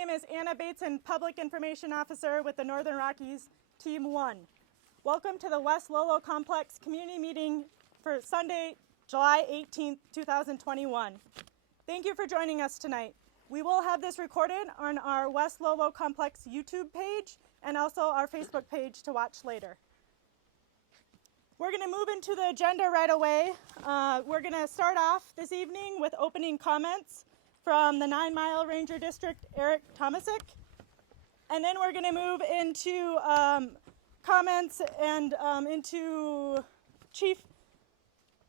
name is Anna Bateson, Public Information Officer with the Northern Rockies Team 1. Welcome to the West Lolo Complex Community Meeting for Sunday, July 18th, 2021. Thank you for joining us tonight. We will have this recorded on our West Lolo Complex YouTube page and also our Facebook page to watch later. We're going to move into the agenda right away. We're going to start off this evening with opening comments from the Ninemile Ranger District, Eric Tomasic. And then we're going to move into comments and into Chief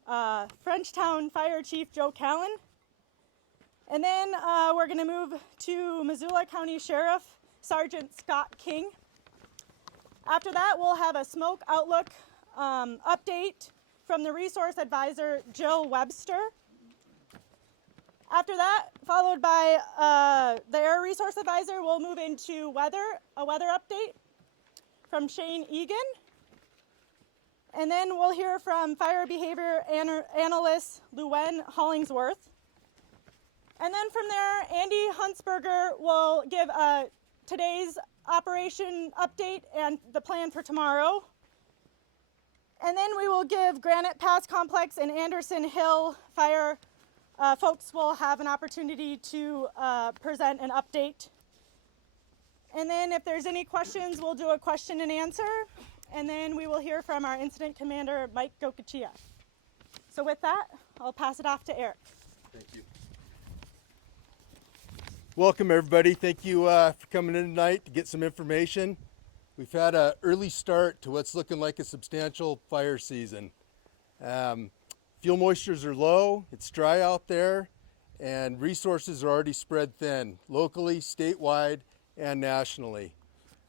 Frenchtown Fire Chief Joe Callan. And then we're going to move to Missoula County Sheriff Sergeant Scott King. After that, we'll have a smoke outlook update from the resource advisor Jill Webster. After that, followed by the air resource advisor, we'll move into a weather update from Shane Egan. And then we'll hear from fire behavior analyst Luwen Hollingsworth. And then from there, Andy Huntsberger will give today's operation update and the plan for tomorrow. And then we will give Granite Pass Complex and Anderson Hill Fire folks will have an opportunity to present an update. And then if there's any questions, we'll do a question and answer. And then we will hear from our incident commander, Mike Gokachia. So with that, I'll pass it off to Eric. Thank you. Welcome everybody. Thank you for coming in tonight to get some information. We've had an early start to what's looking like a substantial fire season. Fuel moistures are low, it's dry out there, and resources are already spread thin, locally, statewide, and nationally.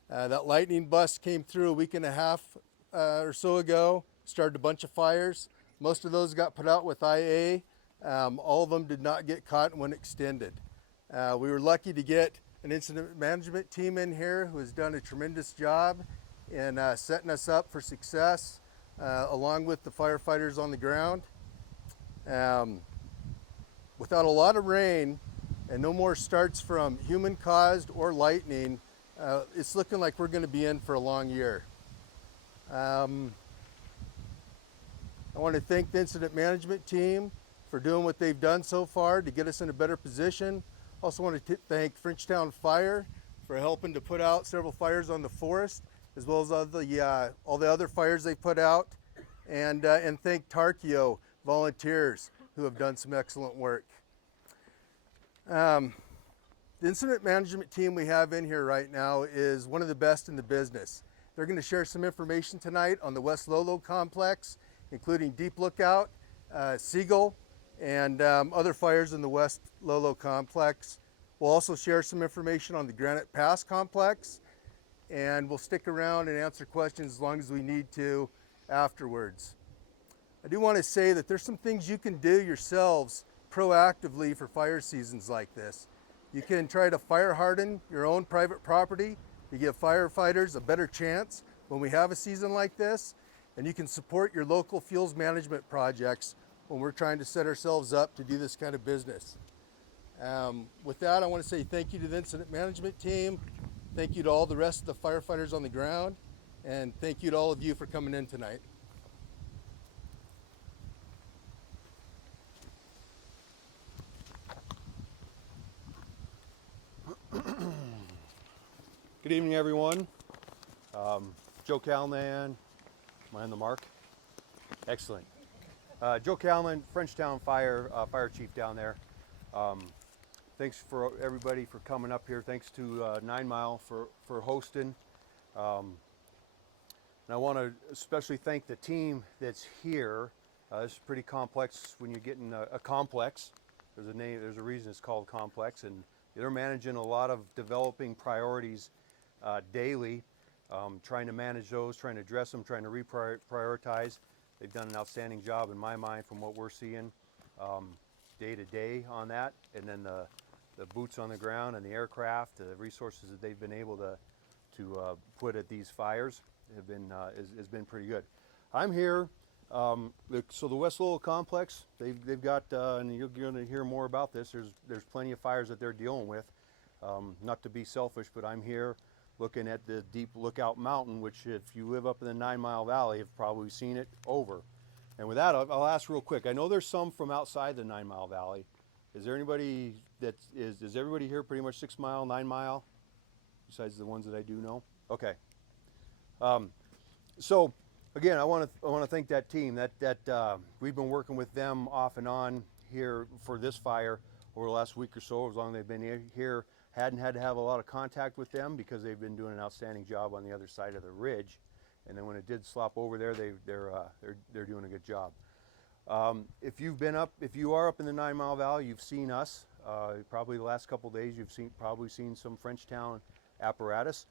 That lightning bust came through a week and a half or so ago, started a bunch of fires. Most of those got put out with IA. All of them did not get caught when extended. We were lucky to get an incident management team in here who has done a tremendous job in setting us up for success, along with the firefighters on the ground. Without a lot of rain and no more starts from human caused or lightning, it's looking like we're going to be in for a long year. I want to thank the incident management team for doing what they've done so far to get us in a better position. Also want to thank Frenchtown Fire for helping to put out several fires on the forest, as well as all the other fires they put out, and thank Tarkio volunteers who have done some excellent work. The incident management team we have in here right now is one of the best in the business. They're going to share some information tonight on the West Lolo Complex, including Deep Lookout, Siegel, and other fires in the West Lolo Complex. We'll also share some information on the Granite Pass Complex, and we'll stick around and answer questions as long as we need to afterwards. I do want to say that there's some things you can do yourselves proactively for fire seasons like this. You can try to fire harden your own private property to give firefighters a better chance when we have a season like this, and you can support your local fuels management projects when we're trying to set ourselves up to do this kind of business. With that, I want to say thank you to the incident management team, thank you to all the rest of the firefighters on the ground, and thank you to all of you for coming in tonight. Good evening, everyone. Joe Callan, am I on the mark? Excellent. Joe Callan, Frenchtown Fire Chief down there. Thanks for everybody for coming up here. Thanks to Ninemile for hosting. And I want to especially thank the team that's here. This is pretty complex when you get in a complex. There's a reason it's called complex, and they're managing a lot of developing priorities daily, trying to manage those, trying to address them, trying to reprioritize. They've done an outstanding job in my mind from what we're seeing day to day on that. And then the boots on the ground and the aircraft, the resources that they've been able to put at these fires have been pretty good. I'm here. So the West Lolo Complex, they've got, and you're going to hear more about this. There's plenty of fires that they're dealing with. Not to be selfish, but I'm here looking at the Deep Lookout Mountain, which if you live up in the 9 Mile Valley, have probably seen it over. And with that, I'll ask real quick. I know there's some from outside the 9 Mile Valley. Is there anybody is everybody here pretty much 6 Mile, 9 Mile? Besides the ones that I do know? Okay. So again, I want to thank that team. We've been working with them off and on here for this fire over the last week or so, as long as they've been here. Hadn't had to have a lot of contact with them because they've been doing an outstanding job on the other side of the ridge. And then when it did slop over there, they're doing a good job. If you are up in the 9 Mile Valley, you've seen us. Probably the last couple of days, you've probably seen some Frenchtown apparatus.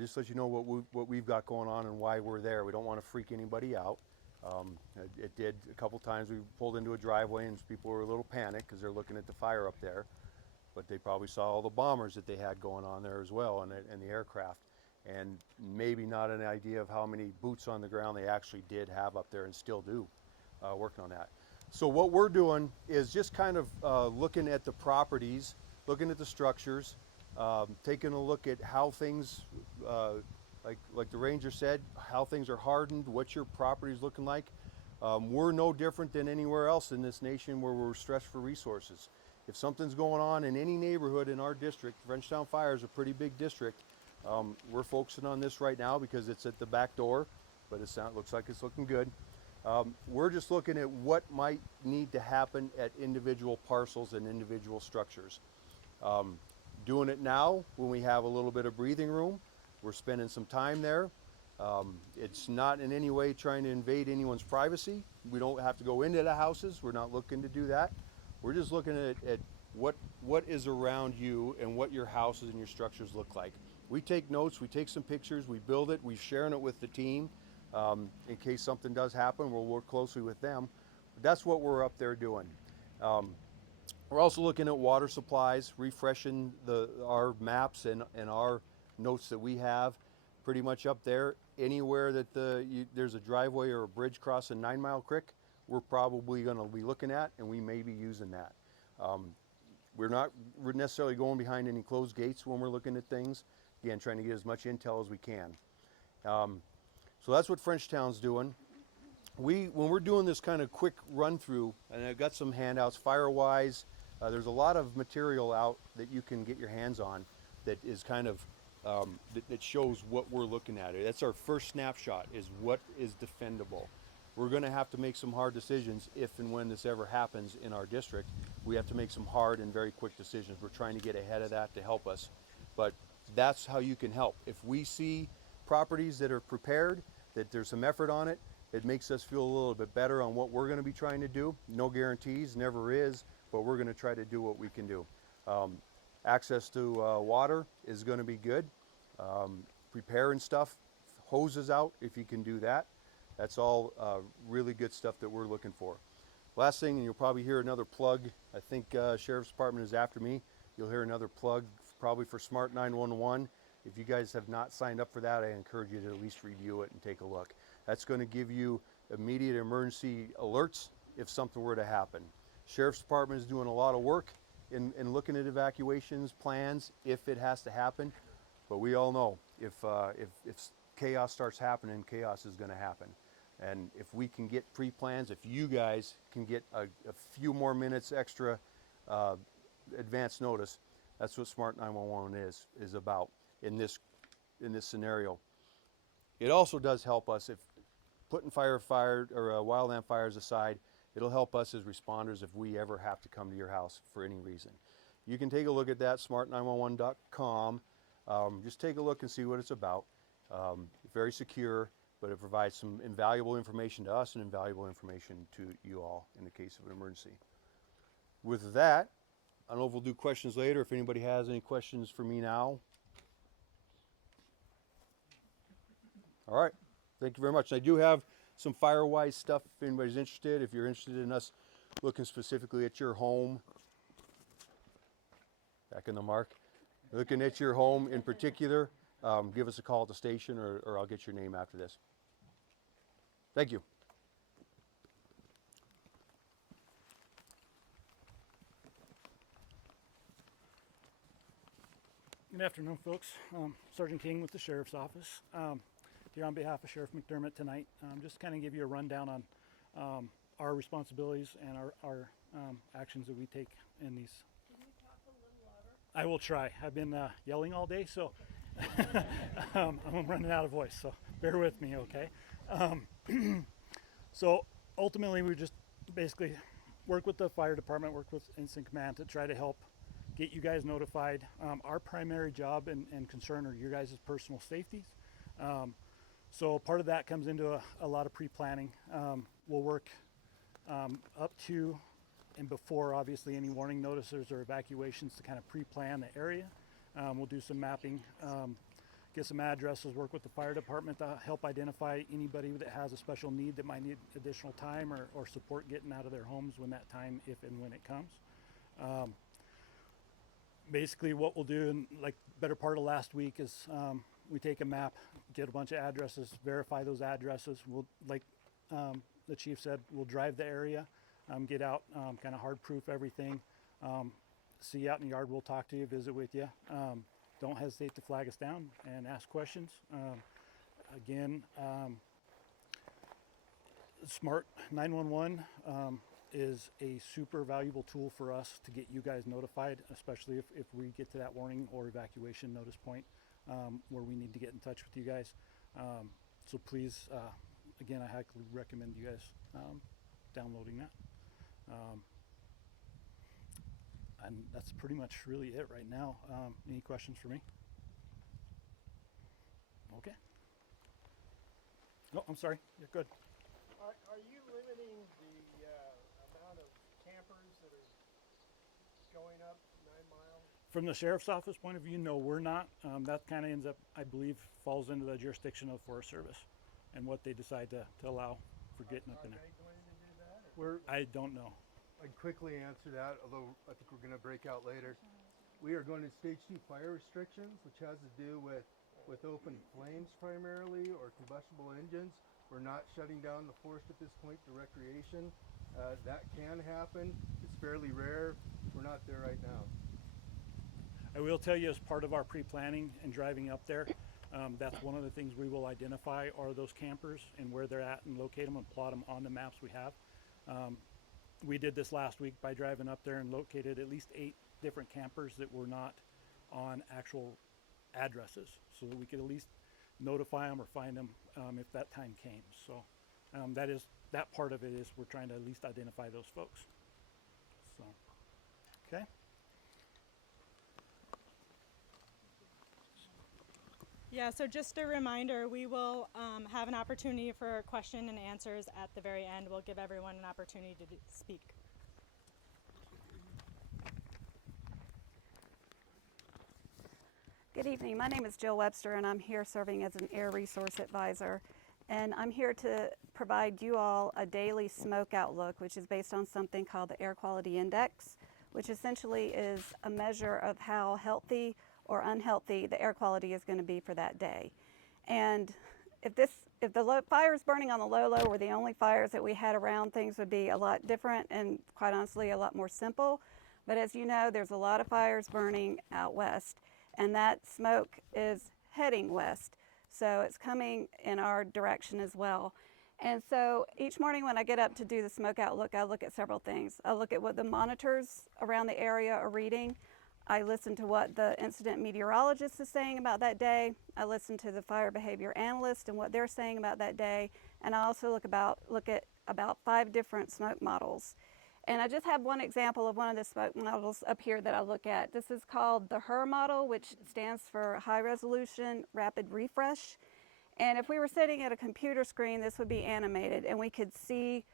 Just to let you know what we've got going on and why we're there. We don't want to freak anybody out. It did a couple times. We pulled into a driveway and people were a little panicked because they're looking at the fire up there. But they probably saw all the bombers that they had going on there as well, and the aircraft, and maybe not an idea of how many boots on the ground they actually did have up there and still do, working on that. So what we're doing is just kind of looking at the properties, looking at the structures, taking a look at how things, like the ranger said, how things are hardened, what your property is looking like. We're no different than anywhere else in this nation where we're stressed for resources. If something's going on in any neighborhood in our district, Frenchtown Fire is a pretty big district. We're focusing on this right now because it's at the back door, but it looks like it's looking good. We're just looking at what might need to happen at individual parcels and individual structures. Doing it now when we have a little bit of breathing room. We're spending some time there. It's not in any way trying to invade anyone's privacy. We don't have to go into the houses. We're not looking to do that. We're just looking at what is around you and what your houses and your structures look like. We take notes, we take some pictures, we build it, we're sharing it with the team. In case something does happen, we'll work closely with them. But that's what we're up there doing. We're also looking at water supplies, refreshing our maps and our notes that we have pretty much up there. Anywhere that there's a driveway or a bridge crossing 9 Mile Creek, we're probably going to be looking at, and we may be using that. We're not necessarily going behind any closed gates when we're looking at things. Again, trying to get as much intel as we can. So that's what Frenchtown's doing. When we're doing this kind of quick run through, and I've got some handouts, fire-wise, there's a lot of material out that you can get your hands on that is kind of, that shows what we're looking at. That's our first snapshot, is what is defendable. We're going to have to make some hard decisions if and when this ever happens in our district. We have to make some hard and very quick decisions. We're trying to get ahead of that to help us. But that's how you can help. If we see properties that are prepared, that there's some effort on it, it makes us feel a little bit better on what we're going to be trying to do. No guarantees, never is, but we're going to try to do what we can do. Access to water is going to be good. Preparing stuff, hoses out if you can do that. That's all really good stuff that we're looking for. Last thing, and you'll probably hear another plug. I think Sheriff's Department is after me. You'll hear another plug probably for Smart 911. If you guys have not signed up for that, I encourage you to at least review it and take a look. That's going to give you immediate emergency alerts if something were to happen. Sheriff's Department is doing a lot of work in looking at evacuations, plans, if it has to happen. But we all know if chaos starts happening, chaos is going to happen. And if we can get pre-plans, if you guys can get a few more minutes extra advance notice, that's what Smart 911 is about in this scenario. It also does help us if putting wildland fires aside. It'll help us as responders if we ever have to come to your house for any reason. You can take a look at that, smart911.com. Just take a look and see what it's about. Very secure, but it provides some invaluable information to us and invaluable information to you all in the case of an emergency. With that, I don't know if we'll do questions later. If anybody has any questions for me now. All right, thank you very much. I do have some fire-wise stuff if anybody's interested. If you're interested in us looking specifically at your home, back in the mark, looking at your home in particular, give us a call at the station or I'll get your name after this. Thank you. Good afternoon, folks. Sergeant King with the Sheriff's Office. Here on behalf of Sheriff McDermott tonight, just kind of give you a rundown on our responsibilities and our actions that we take in these. Can you talk a little louder? I will try. I've been yelling all day, so I'm running out of voice, so bear with me, okay? So ultimately, we just basically work with the fire department, work with Incident Command to try to help get you guys notified. Our primary job and concern are your guys' personal safeties. So part of that comes into a lot of pre-planning. We'll work up to and before, obviously, any warning notices or evacuations to kind of pre-plan the area. We'll do some mapping, get some addresses, work with the fire department to help identify anybody that has a special need that might need additional time or support getting out of their homes when that time, if and when it comes. Basically what we'll do, in like better part of last week, is we take a map, get a bunch of addresses, verify those addresses. We'll, like the chief said, we'll drive the area, get out, kind of hard proof everything, see you out in the yard, we'll talk to you, visit with you. Don't hesitate to flag us down and ask questions. Again, Smart 911 is a super valuable tool for us to get you guys notified, especially if we get to that warning or evacuation notice point where we need to get in touch with you guys. So please, again, I highly recommend you guys downloading that. And that's pretty much really it right now. Any questions for me? Okay. No, I'm sorry. You're good. Are you limiting the amount of campers that are going up 9 Mile? From the sheriff's office point of view, no, we're not. That kind of ends up, I believe, falls into the jurisdiction of Forest Service and what they decide to allow for getting up in there. Are they going to do that? I don't know. I'd quickly answer that, although I think we're going to break out later. We are going to stage 2 fire restrictions, which has to do with open flames primarily or combustible engines. We're not shutting down the forest at this point to recreation. That can happen. It's fairly rare. We're not there right now. I will tell you, as part of our pre-planning and driving up there, that's one of the things we will identify are those campers and where they're at and locate them and plot them on the maps we have. We did this last week by driving up there and located at least 8 different campers that were not on actual addresses, so that we could at least notify them or find them if that time came. So that part of it is we're trying to at least identify those folks. So, okay. Yeah, so just a reminder, we will have an opportunity for question and answers at the very end. We'll give everyone an opportunity to speak. Good evening. My name is Jill Webster, and I'm here serving as an Air Resource Advisor. And I'm here to provide you all a daily smoke outlook, which is based on something called the Air Quality Index, which essentially is a measure of how healthy or unhealthy the air quality is going to be for that day. And if the fires burning on the Lolo were the only fires that we had around, things would be a lot different and, quite honestly, a lot more simple. But as you know, there's a lot of fires burning out west, and that smoke is heading west. So it's coming in our direction as well. And so each morning when I get up to do the smoke outlook, I look at several things. I look at what the monitors around the area are reading. I listen to what the incident meteorologist is saying about that day. I listen to the fire behavior analyst and what they're saying about that day. And I also look at about 5 different smoke models. And I just have one example of one of the smoke models up here that I look at. This is called the HRR model, which stands for High Resolution Rapid Refresh. And if we were sitting at a computer screen, this would be animated and we could see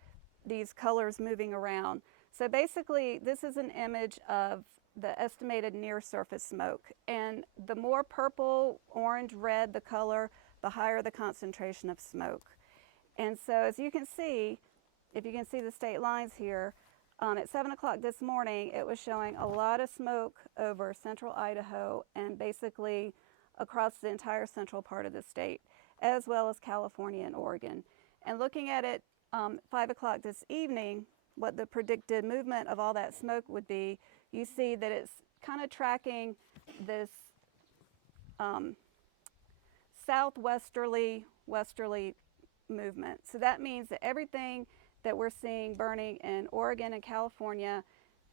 these colors moving around. So basically, this is an image of the estimated near surface smoke. And the more purple, orange, red the color, the higher the concentration of smoke. And so as you can see, if you can see the state lines here, at 7 o'clock this morning, it was showing a lot of smoke over central Idaho and basically across the entire central part of the state, as well as California and Oregon. And looking at it 5 o'clock this evening, what the predicted movement of all that smoke would be, you see that it's kind of tracking this southwesterly, westerly movement. So that means that everything that we're seeing burning in Oregon and California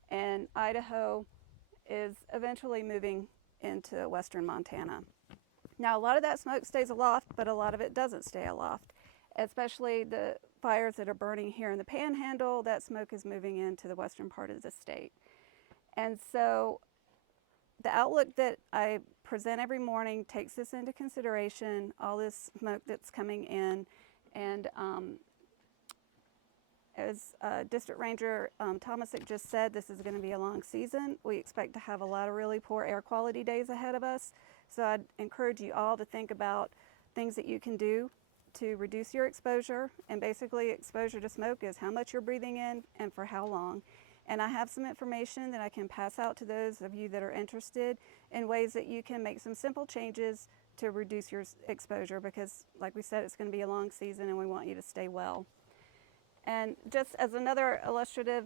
and Idaho is eventually moving into western Montana. Now, a lot of that smoke stays aloft, but a lot of it doesn't stay aloft, especially the fires that are burning here in the Panhandle. That smoke is moving into the western part of the state. And so the outlook that I present every morning takes this into consideration, all this smoke that's coming in. And as District Ranger Tomasic just said, this is going to be a long season. We expect to have a lot of really poor air quality days ahead of us. So I'd encourage you all to think about things that you can do to reduce your exposure. And basically, exposure to smoke is how much you're breathing in and for how long. And I have some information that I can pass out to those of you that are interested in ways that you can make some simple changes to reduce your exposure, because like we said, it's going to be a long season and we want you to stay well. And just as another illustrative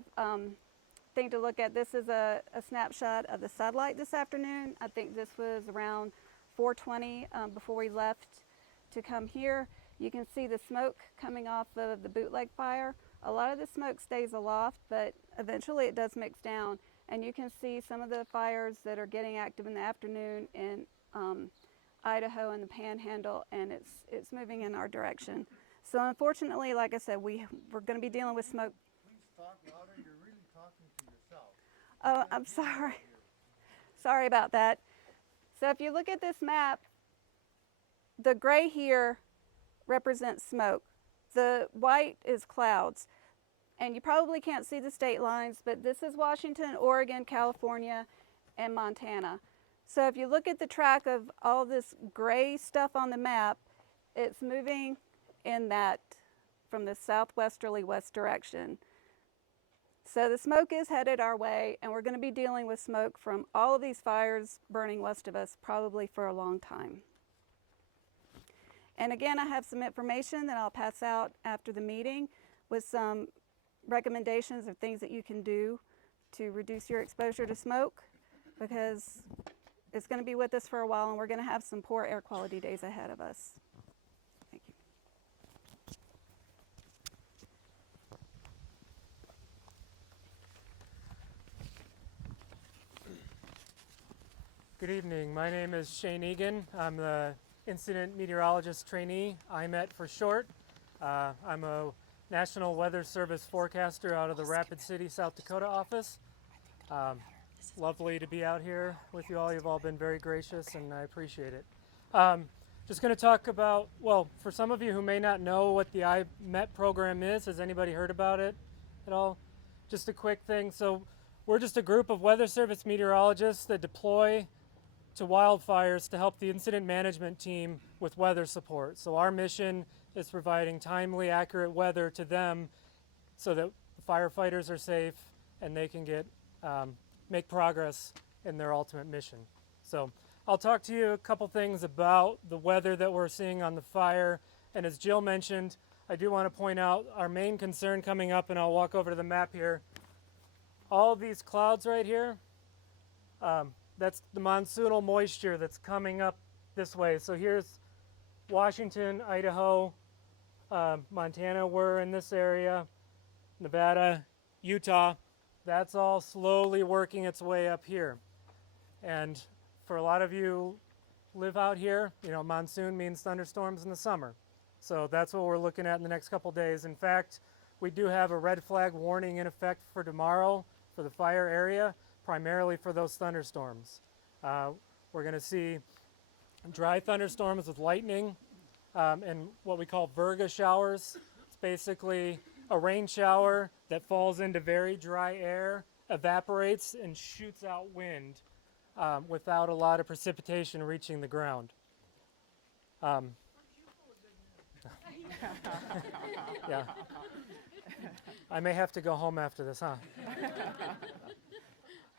thing to look at, this is a snapshot of the satellite this afternoon. I think this was around 4:20 before we left to come here. You can see the smoke coming off of the bootleg fire. A lot of the smoke stays aloft, but eventually it does mix down. And you can see some of the fires that are getting active in the afternoon in Idaho and the Panhandle, and it's moving in our direction. So unfortunately, like I said, we're going to be dealing with smoke. Please talk louder. You're really talking to yourself. Oh, I'm sorry. Sorry about that. So if you look at this map, the gray here represents smoke. The white is clouds. And you probably can't see the state lines, but this is Washington, Oregon, California, and Montana. So if you look at the track of all this gray stuff on the map, it's moving in that from the southwesterly west direction. So the smoke is headed our way, and we're going to be dealing with smoke from all of these fires burning west of us probably for a long time. And again, I have some information that I'll pass out after the meeting with some recommendations of things that you can do to reduce your exposure to smoke, because it's going to be with us for a while and we're going to have some poor air quality days ahead of us. Thank you. Good evening. My name is Shane Egan. I'm the Incident Meteorologist Trainee, IMET for short. I'm a National Weather Service forecaster out of the Rapid City, South Dakota office. Lovely to be out here with you all. You've all been very gracious and I appreciate it. Just going to talk about, well, for some of you who may not know what the IMET program is, has anybody heard about it at all? Just a quick thing. So we're just a group of Weather Service meteorologists that deploy to wildfires to help the incident management team with weather support. So our mission is providing timely, accurate weather to them so that the firefighters are safe and they can get make progress in their ultimate mission. So I'll talk to you a couple things about the weather that we're seeing on the fire. And as Jill mentioned, I do want to point out our main concern coming up, and I'll walk over to the map here. All of these clouds right here, that's the monsoonal moisture that's coming up this way. So here's Washington, Idaho, Montana, we're in this area, Nevada, Utah. That's all slowly working its way up here. And for a lot of you live out here, you know, monsoon means thunderstorms in the summer. So that's what we're looking at in the next couple days. In fact, we do have a red flag warning in effect for tomorrow for the fire area, primarily for those thunderstorms. We're going to see dry thunderstorms with lightning and what we call virga showers. It's basically a rain shower that falls into very dry air, evaporates, and shoots out wind without a lot of precipitation reaching the ground. Yeah. I may have to go home after this,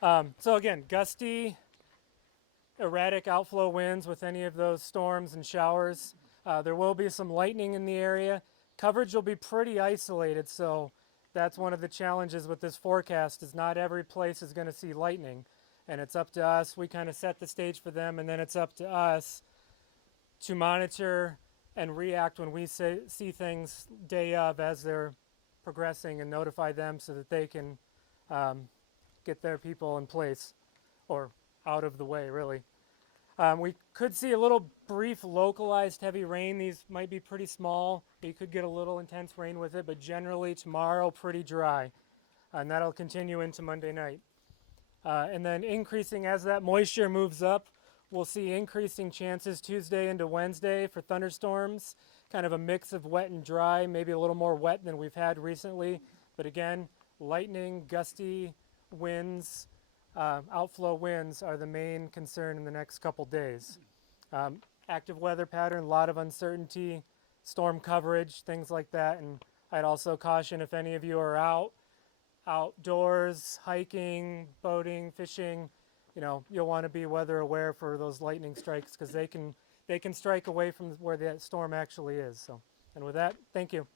huh? So again, gusty, erratic outflow winds with any of those storms and showers. There will be some lightning in the area. Coverage will be pretty isolated, so that's one of the challenges with this forecast, is not every place is going to see lightning. and it's up to us. We kind of set the stage for them, and then it's up to us to monitor and react when we see things day of as they're progressing, and notify them so that they can get their people in place or out of the way, really. We could see a little brief localized heavy rain. These might be pretty small. You could get a little intense rain with it, but generally tomorrow pretty dry. And that'll continue into Monday night. And then increasing as that moisture moves up, we'll see increasing chances Tuesday into Wednesday for thunderstorms. Kind of a mix of wet and dry, maybe a little more wet than we've had recently. But again, lightning, gusty winds, outflow winds are the main concern in the next couple days. Active weather pattern, a lot of uncertainty, storm coverage, things like that. And I'd also caution, if any of you are outdoors, hiking, boating, fishing, you'll want to be weather aware for those lightning strikes, because they can strike away from where the storm actually is. So, and with that, thank you.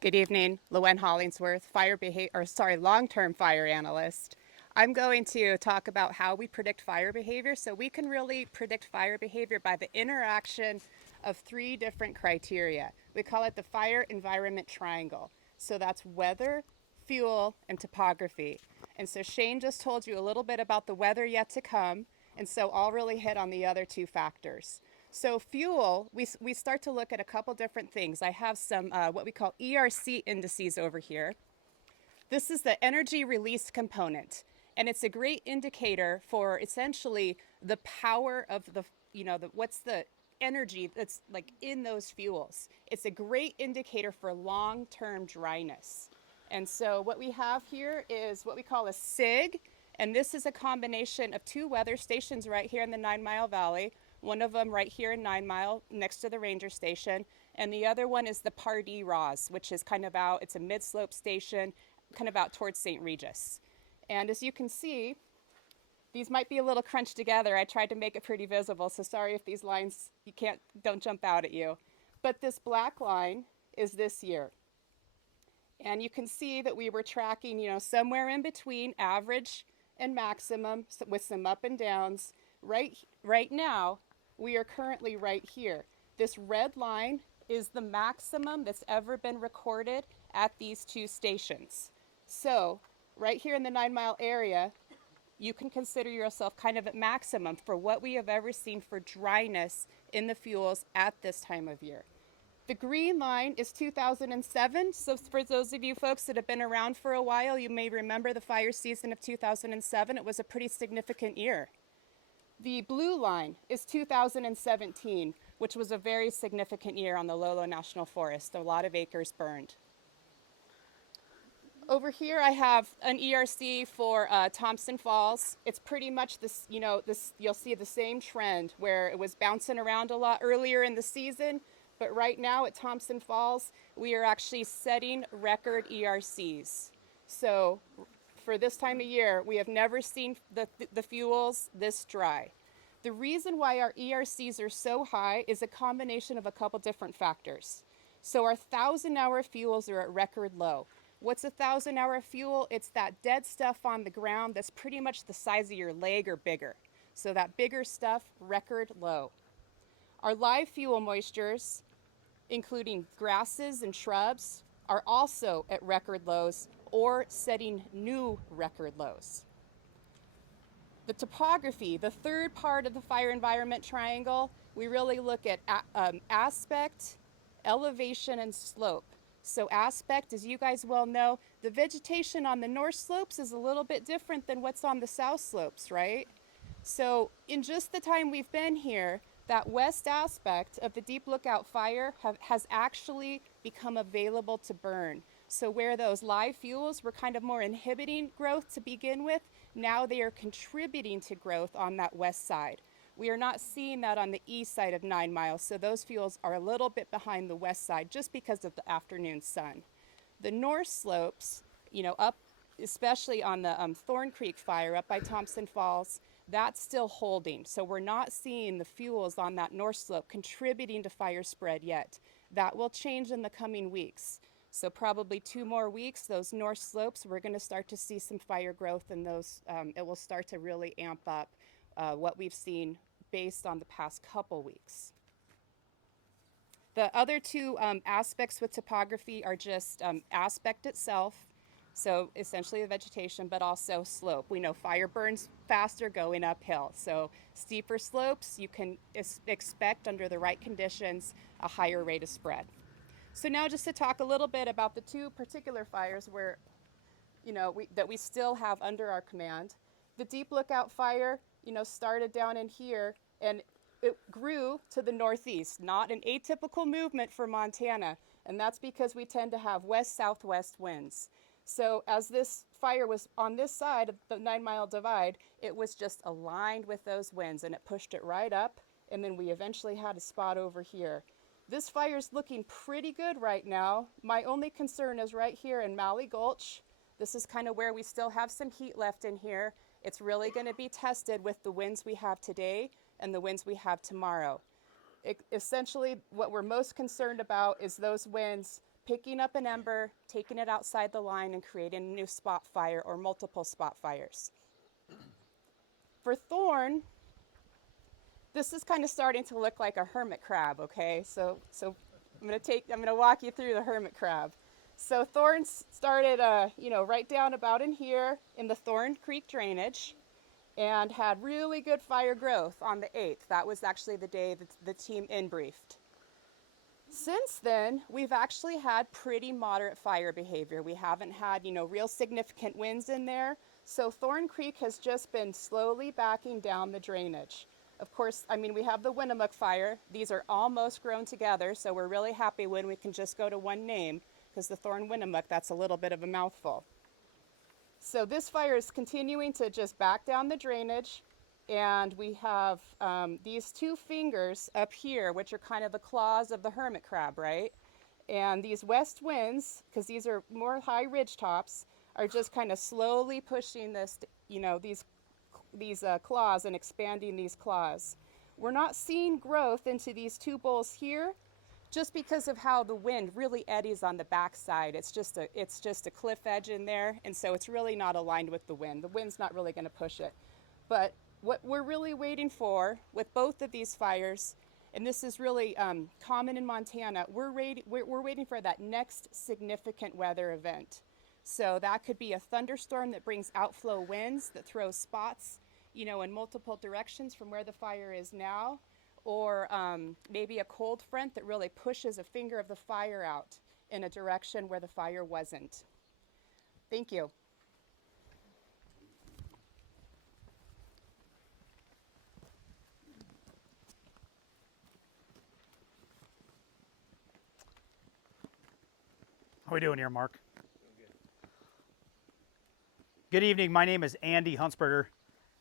Good evening, Lowen Hollingsworth, long-term fire analyst. I'm going to talk about how we predict fire behavior. So we can really predict fire behavior by the interaction of 3 different criteria. We call it the fire environment triangle. So that's weather, fuel, and topography. And so Shane just told you a little bit about the weather yet to come, and so I'll really hit on the other 2 factors. So fuel, we start to look at a couple different things. I have some what we call ERC indices over here. This is the energy released component, and it's a great indicator for essentially the power of what's the energy that's like in those fuels. It's a great indicator for long-term dryness. And so what we have here is what we call a SIG, and this is a combination of 2 weather stations right here in the 9 Mile Valley. One of them right here in 9 Mile next to the ranger station, and the other one is the Pardee ROS, which is kind of out, it's a mid-slope station, kind of out towards St. Regis. And as you can see, these might be a little crunched together. I tried to make it pretty visible, so sorry if these lines don't jump out at you. But this black line is this year. And you can see that we were tracking, somewhere in between average and maximum with some up and downs. Right now, we are currently right here. This red line is the maximum that's ever been recorded at these 2 stations. So right here in the 9 Mile area, you can consider yourself kind of at maximum for what we have ever seen for dryness in the fuels at this time of year. The green line is 2007. So for those of you folks that have been around for a while, you may remember the fire season of 2007. It was a pretty significant year. The blue line is 2017, which was a very significant year on the Lolo National Forest. A lot of acres burned. Over here I have an ERC for Thompson Falls. It's pretty much this, you'll see the same trend where it was bouncing around a lot earlier in the season, but right now at Thompson Falls, we are actually setting record ERCs. So for this time of year, we have never seen the fuels this dry. The reason why our ERCs are so high is a combination of a couple different factors. So our 1,000-hour fuels are at record low. What's a 1,000-hour fuel? It's that dead stuff on the ground that's pretty much the size of your leg or bigger. So that bigger stuff, record low. Our live fuel moistures, including grasses and shrubs, are also at record lows or setting new record lows. The topography, the 3rd part of the fire environment triangle, we really look at aspect, elevation, and slope. So aspect, as you guys well know, the vegetation on the north slopes is a little bit different than what's on the south slopes, right? So in just the time we've been here, that west aspect of the Deep Lookout fire has actually become available to burn. So where those live fuels were kind of more inhibiting growth to begin with, now they are contributing to growth on that west side. We are not seeing that on the east side of 9 Mile, so those fuels are a little bit behind the west side just because of the afternoon sun. The north slopes, up especially on the Thorn Creek fire up by Thompson Falls, that's still holding. So we're not seeing the fuels on that north slope contributing to fire spread yet. That will change in the coming weeks. So probably 2 more weeks, those north slopes, we're going to start to see some fire growth, and those it will start to really amp up what we've seen based on the past couple weeks. The other two aspects with topography are just aspect itself, so essentially the vegetation, but also slope. We know fire burns faster going uphill, so steeper slopes, you can expect under the right conditions a higher rate of spread. So now just to talk a little bit about the two particular fires where, that we still have under our command. The Deep Lookout fire, started down in here, and it grew to the northeast, not an atypical movement for Montana, and that's because we tend to have west-southwest winds. So as this fire was on this side of the 9 Mile Divide, it was just aligned with those winds, and it pushed it right up, and then we eventually had a spot over here. This fire is looking pretty good right now. My only concern is right here in Malley Gulch. This is kind of where we still have some heat left in here. It's really going to be tested with the winds we have today and the winds we have tomorrow. Essentially, what we're most concerned about is those winds picking up an ember, taking it outside the line, and creating a new spot fire or multiple spot fires. For thorn, this is kind of starting to look like a hermit crab, okay? So I'm gonna walk you through the hermit crab. So thorns started, right down about in here in the Thorn Creek drainage, and had really good fire growth on the 8th. That was actually the day that the team in-briefed. Since then, we've actually had pretty moderate fire behavior. We haven't had, real significant winds in there. So Thorn Creek has just been slowly backing down the drainage. Of course, we have the Winnemucca fire. These are almost grown together, so we're really happy when we can just go to one name, because the Thorn Winnemucca, that's a little bit of a mouthful. So this fire is continuing to just back down the drainage, and we have these two fingers up here, which are kind of the claws of the hermit crab, right? And these west winds, because these are more high ridge tops, are just kind of slowly pushing this, these claws and expanding these claws. We're not seeing growth into these two bowls here, just because of how the wind really eddies on the backside. It's just a cliff edge in there, and so it's really not aligned with the wind. The wind's not really going to push it. But what we're really waiting for with both of these fires, and this is really common in Montana, we're waiting for that next significant weather event. So that could be a thunderstorm that brings outflow winds that throws spots, in multiple directions from where the fire is now, or maybe a cold front that really pushes a finger of the fire out in a direction where the fire wasn't. Thank you. How are we doing here, Mark? Good evening. My name is Andy Huntsberger,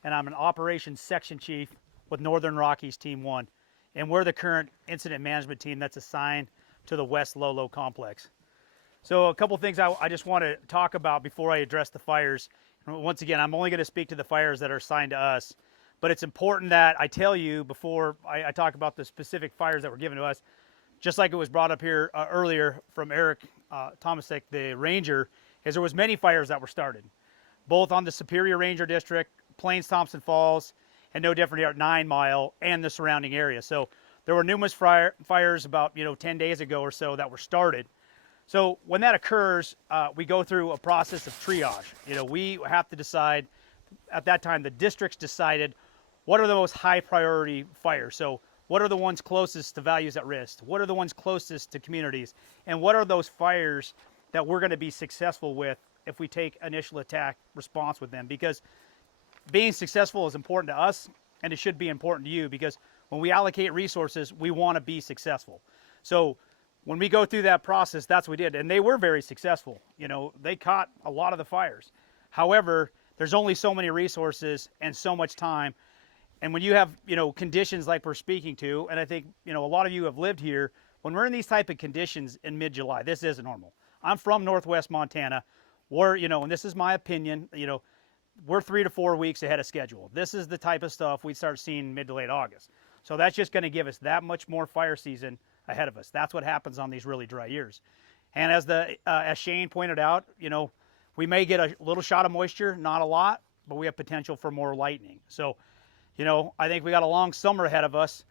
and I'm an operations section chief with Northern Rockies Team 1. And we're the current incident management team that's assigned to the West Lolo complex. So a couple things I just want to talk about before I address the fires. Once again, I'm only going to speak to the fires that are assigned to us. But it's important that I tell you before I talk about the specific fires that were given to us, just like it was brought up here earlier from Eric Tomasek, the ranger, is there was many fires that were started, both on the Superior Ranger District, Plains Thompson Falls, and no different here at 9 Mile and the surrounding area. So there were numerous fires about 10 days ago or so that were started. So when that occurs, we go through a process of triage. We have to decide, at that time the districts decided what are the most high priority fires. So what are the ones closest to values at risk? What are the ones closest to communities? And what are those fires that we're going to be successful with if we take initial attack response with them? Because being successful is important to us, and it should be important to you, because when we allocate resources, we want to be successful. So when we go through that process, that's what we did. And they were very successful. They caught a lot of the fires. However, there's only so many resources and so much time. And when you have, conditions like we're speaking to, and I think, a lot of you have lived here, when we're in these type of conditions in mid-July, this isn't normal. I'm from Northwest Montana. We're, and this is my opinion, we're 3 to 4 weeks ahead of schedule. This is the type of stuff we start seeing mid to late August. So that's just going to give us that much more fire season ahead of us. That's what happens on these really dry years. And as Shane pointed out, we may get a little shot of moisture, not a lot, but we have potential for more lightning. So, I think we got a long summer ahead of us,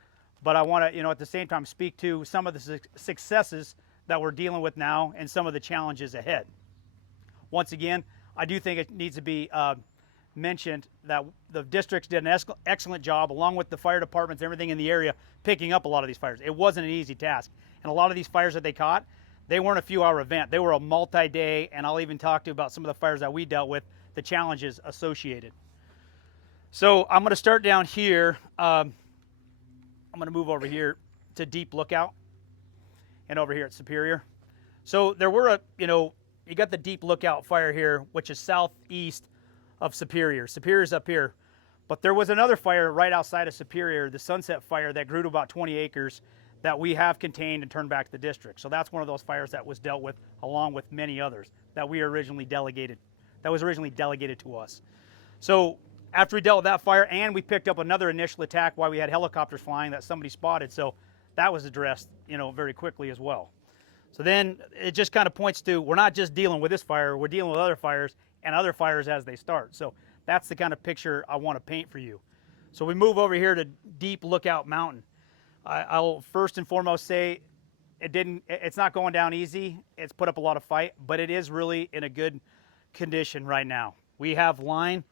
but I want to, at the same time speak to some of the successes that we're dealing with now and some of the challenges ahead. Once again, I do think it needs to be mentioned that the districts did an excellent job, along with the fire departments, everything in the area, picking up a lot of these fires. It wasn't an easy task. And a lot of these fires that they caught, they weren't a few-hour event. They were a multi-day, and I'll even talk to you about some of the fires that we dealt with, the challenges associated. So I'm going to start down here. I'm going to move over here to Deep Lookout and over here at Superior. So there were you got the Deep Lookout fire here, which is southeast of Superior. Superior's up here. But there was another fire right outside of Superior, the Sunset Fire, that grew to about 20 acres that we have contained and turned back to the district. So that's one of those fires that was dealt with along with many others that was originally delegated to us. So after we dealt with that fire, and we picked up another initial attack while we had helicopters flying that somebody spotted. So that was addressed, very quickly as well. So then it just kind of points to, we're not just dealing with this fire, we're dealing with other fires and other fires as they start. So that's the kind of picture I want to paint for you. So we move over here to Deep Lookout Mountain. I'll first and foremost say it's not going down easy. It's put up a lot of fight, but it is really in a good condition right now. We have line,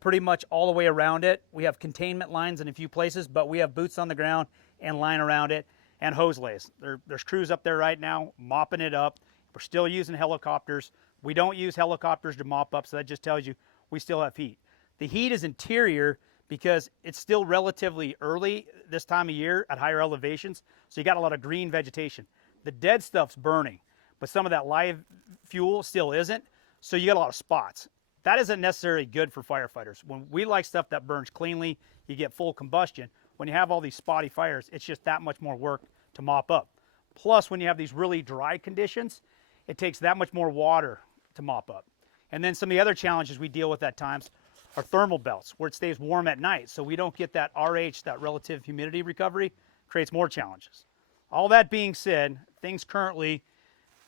pretty much all the way around it. We have containment lines in a few places, but we have boots on the ground and line around it and hose lays. There's crews up there right now mopping it up. We're still using helicopters. We don't use helicopters to mop up, so that just tells you we still have heat. The heat is interior because it's still relatively early this time of year at higher elevations, so you got a lot of green vegetation. The dead stuff's burning, but some of that live fuel still isn't, so you got a lot of spots. That isn't necessarily good for firefighters. When we like stuff that burns cleanly, you get full combustion. When you have all these spotty fires, it's just that much more work to mop up. Plus, when you have these really dry conditions, it takes that much more water to mop up. And then some of the other challenges we deal with at times are thermal belts, where it stays warm at night, so we don't get that RH, that relative humidity recovery, creates more challenges. All that being said, things currently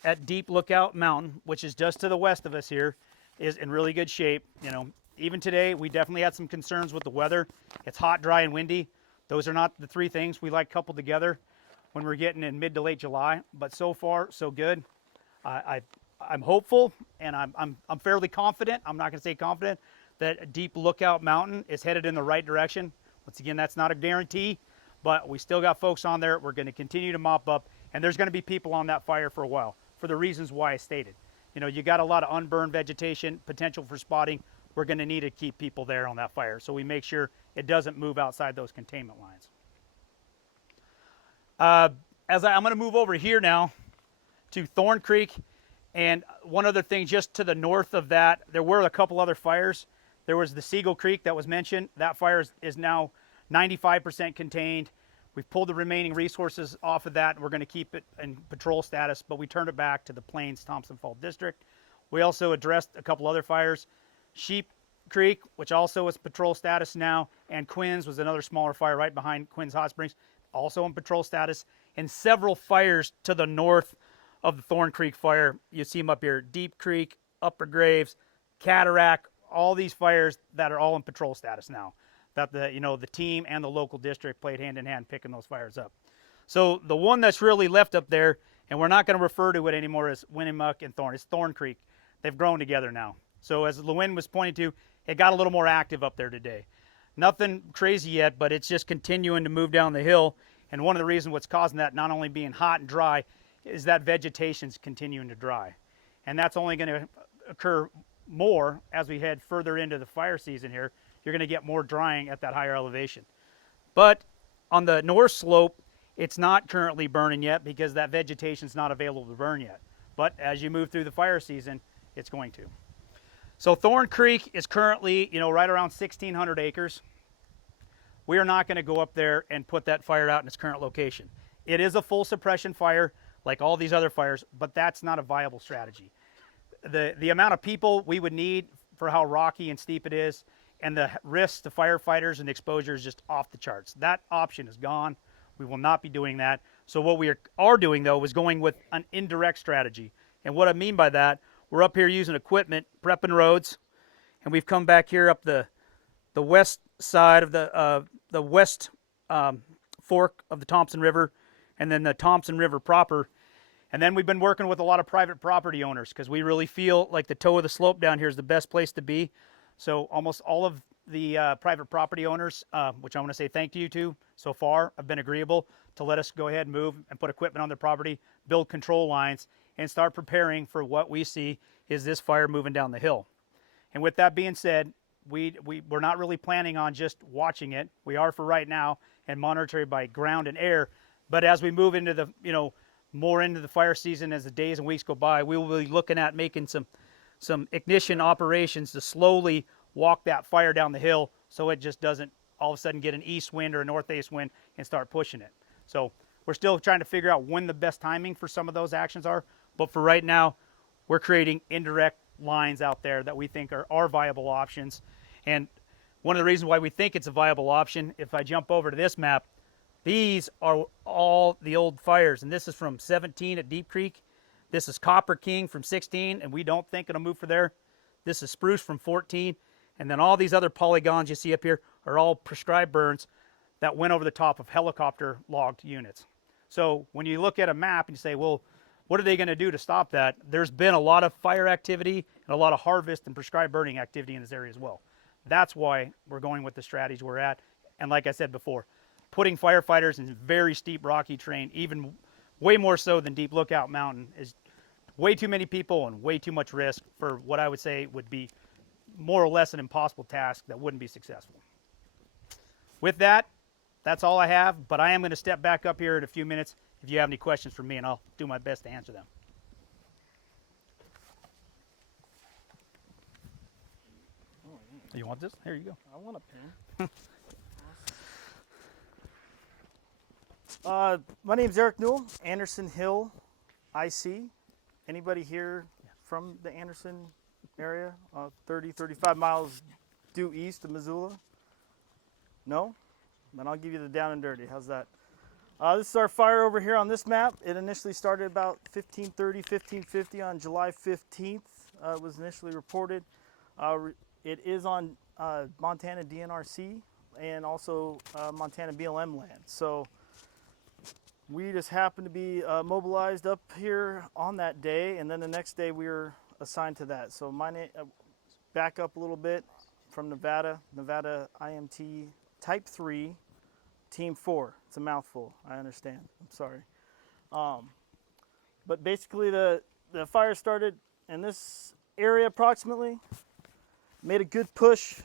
at Deep Lookout Mountain, which is just to the west of us here, is in really good shape. Even today, we definitely had some concerns with the weather. It's hot, dry, and windy. Those are not the three things we like coupled together when we're getting in mid to late July, but so far, so good. I'm hopeful, and I'm fairly confident. I'm not going to say confident that Deep Lookout Mountain is headed in the right direction. Once again, that's not a guarantee, but we still got folks on there. We're going to continue to mop up, and there's going to be people on that fire for a while for the reasons why I stated. You got a lot of unburned vegetation, potential for spotting. We're going to need to keep people there on that fire, so we make sure it doesn't move outside those containment lines. I'm going to move over here now to Thorn Creek. And one other thing, just to the north of that, there were a couple other fires. There was the Seagull Creek that was mentioned. That fire is now 95% contained. We've pulled the remaining resources off of that, and we're going to keep it in patrol status, but we turned it back to the Plains Thompson Fall District. We also addressed a couple other fires. Sheep Creek, which also is patrol status now, and Quinn's was another smaller fire right behind Quinn's Hot Springs, also in patrol status, and several fires to the north of the Thorn Creek fire. You see them up here, Deep Creek, Upper Graves, Cataract, all these fires that are all in patrol status now. That the team and the local district played hand in hand picking those fires up. So the one that's really left up there, and we're not going to refer to it anymore as Winnemuck and Thorn, it's Thorn Creek. They've grown together now. So as Lewin was pointing to, it got a little more active up there today. Nothing crazy yet, but it's just continuing to move down the hill. And one of the reasons what's causing that, not only being hot and dry, is that vegetation's continuing to dry. And that's only going to occur more as we head further into the fire season here. You're going to get more drying at that higher elevation. But on the north slope, it's not currently burning yet because that vegetation's not available to burn yet. But as you move through the fire season, it's going to. So Thorn Creek is currently, right around 1,600 acres. We are not going to go up there and put that fire out in its current location. It is a full suppression fire like all these other fires, but that's not a viable strategy. The amount of people we would need for how rocky and steep it is, and the risks to firefighters and the exposure is just off the charts. That option is gone. We will not be doing that. So what we are doing, though, is going with an indirect strategy. And what I mean by that, we're up here using equipment, prepping roads, and we've come back here up the west side of the west fork of the Thompson River, and then the Thompson River proper. And then we've been working with a lot of private property owners because we really feel like the toe of the slope down here is the best place to be. So almost all of the private property owners, which I want to say thank you to so far, have been agreeable to let us go ahead and move and put equipment on their property, build control lines, and start preparing for what we see is this fire moving down the hill. And with that being said, we're not really planning on just watching it. We are for right now and monitored by ground and air. But as we move into the, more into the fire season, as the days and weeks go by, we will be looking at making some ignition operations to slowly walk that fire down the hill so it just doesn't all of a sudden get an east wind or a northeast wind and start pushing it. So we're still trying to figure out when the best timing for some of those actions are. But for right now, we're creating indirect lines out there that we think are viable options. And one of the reasons why we think it's a viable option, if I jump over to this map, these are all the old fires. And this is from 17 at Deep Creek. This is Copper King from 16, and we don't think it'll move for there. This is Spruce from 14. And then all these other polygons you see up here are all prescribed burns that went over the top of helicopter logged units. So when you look at a map and you say, well, what are they going to do to stop that? There's been a lot of fire activity and a lot of harvest and prescribed burning activity in this area as well. That's why we're going with the strategy we're at. And like I said before, putting firefighters in very steep rocky terrain, even way more so than Deep Lookout Mountain, is way too many people and way too much risk for what I would say would be more or less an impossible task that wouldn't be successful. With that, that's all I have, but I am going to step back up here in a few minutes if you have any questions for me, and I'll do my best to answer them. You want this? Here you go. I want a pen. My name's Eric Newell, Anderson Hill, IC. Anybody here from the Anderson area? 30, 35 miles due east of Missoula? No? Then I'll give you the down and dirty. How's that? This is our fire over here on this map. It initially started about 1530, 1550 on July 15th. It was initially reported. It is on Montana DNRC and also Montana BLM land. So we just happened to be mobilized up here on that day, and then the next day we were assigned to that. So my name, back up a little bit from Nevada IMT Type 3, Team 4. It's a mouthful, I understand. I'm sorry. But basically the fire started in this area approximately, made a good push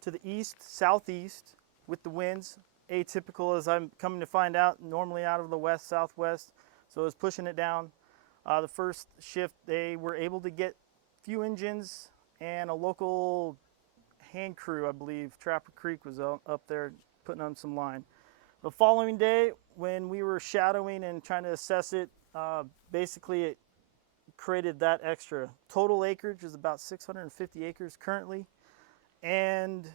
to the east, southeast with the winds, atypical as I'm coming to find out, normally out of the west, southwest. So it was pushing it down. The first shift, they were able to get a few engines and a local hand crew, I believe. Trapper Creek was up there putting on some line. The following day, when we were shadowing and trying to assess it, basically it created that extra. Total acreage is about 650 acres currently, and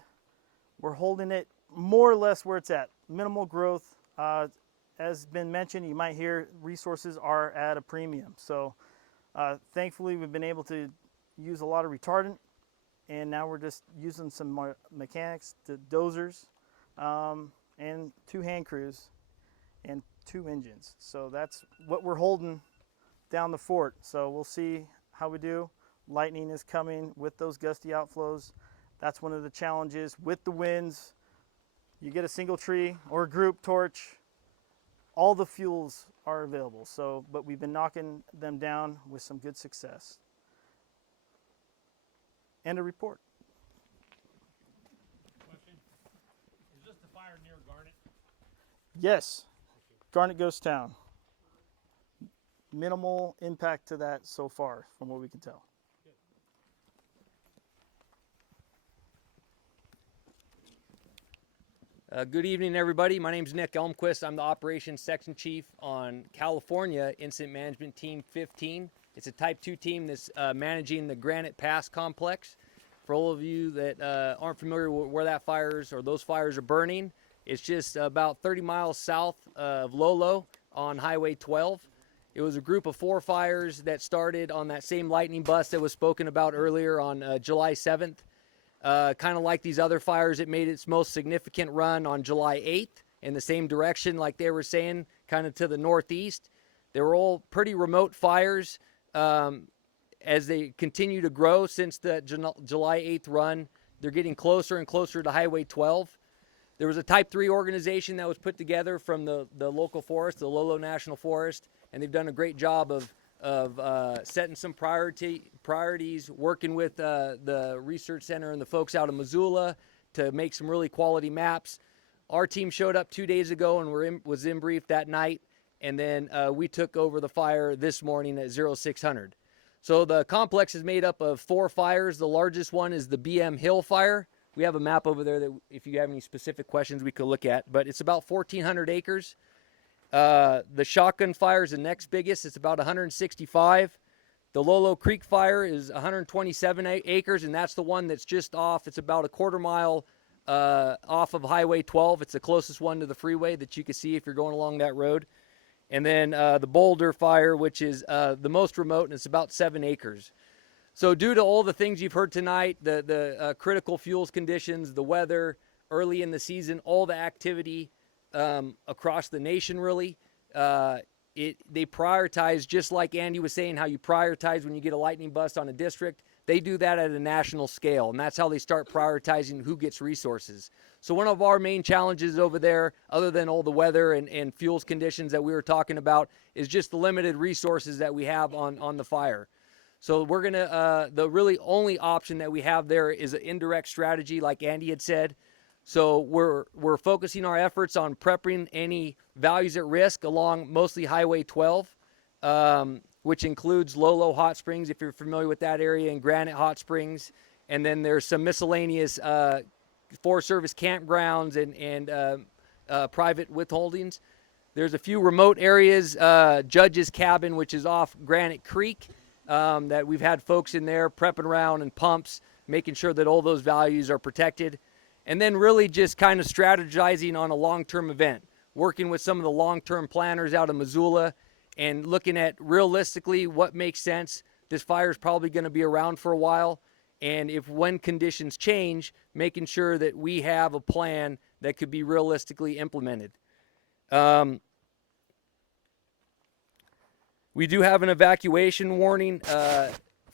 we're holding it more or less where it's at. Minimal growth. As been mentioned, you might hear resources are at a premium. So thankfully we've been able to use a lot of retardant, and now we're just using some more mechanics, the dozers, and 2 hand crews and 2 engines. So that's what we're holding down the fort. So we'll see how we do. Lightning is coming with those gusty outflows. That's one of the challenges with the winds. You get a single tree or a group torch, all the fuels are available. So, but we've been knocking them down with some good success. End of report. Question. Is this the fire near Garnet? Yes, Garnet Ghost Town. Minimal impact to that so far, from what we can tell. Good evening, everybody. My name is Nick Elmquist. I'm the Operations Section Chief on California Incident Management Team 15. It's a Type 2 team that's managing the Granite Pass complex. For all of you that aren't familiar with where that fires or those fires are burning, It's just about 30 miles south of Lolo on Highway 12. It was a group of 4 fires that started on that same lightning bust that was spoken about earlier on July 7th. Kind of like these other fires, it made its most significant run on July 8th in the same direction, like they were saying, kind of to the northeast. They were all pretty remote fires. As they continue to grow since the July 8th run, they're getting closer and closer to Highway 12. There was a Type 3 organization that was put together from the local forest, the Lolo National Forest, and they've done a great job of setting some priorities, working with the research center and the folks out of Missoula to make some really quality maps. Our team showed up 2 days ago and was in brief that night, and then we took over the fire this morning at 0600. So the complex is made up of 4 fires. The largest one is the BM Hill fire. We have a map over there that if you have any specific questions we could look at, but it's about 1,400 acres. The Shotgun fire is the next biggest. It's about 165. The Lolo Creek fire is 127 acres, and that's the one that's just off. It's about a quarter mile off of Highway 12. It's the closest one to the freeway that you can see if you're going along that road. And then the Boulder fire, which is the most remote, and it's about 7 acres. So due to all the things you've heard tonight, the critical fuels conditions, the weather, early in the season, all the activity across the nation really, they prioritize, just like Andy was saying, how you prioritize when you get a lightning bust on a district. They do that at a national scale, and that's how they start prioritizing who gets resources. So one of our main challenges over there, other than all the weather and fuels conditions that we were talking about, is just the limited resources that we have on the fire. So we're going to, the really only option that we have there is an indirect strategy, like Andy had said. So we're focusing our efforts on prepping any values at risk along mostly Highway 12, which includes Lolo Hot Springs, if you're familiar with that area, and Granite Hot Springs. And then there's some miscellaneous Forest Service campgrounds and private withholdings. There's a few remote areas, Judge's Cabin, which is off Granite Creek, that we've had folks in there prepping around and pumps, making sure that all those values are protected. And then really just kind of strategizing on a long-term event, working with some of the long-term planners out of Missoula and looking at realistically what makes sense. This fire is probably going to be around for a while. And when conditions change, making sure that we have a plan that could be realistically implemented. We do have an evacuation warning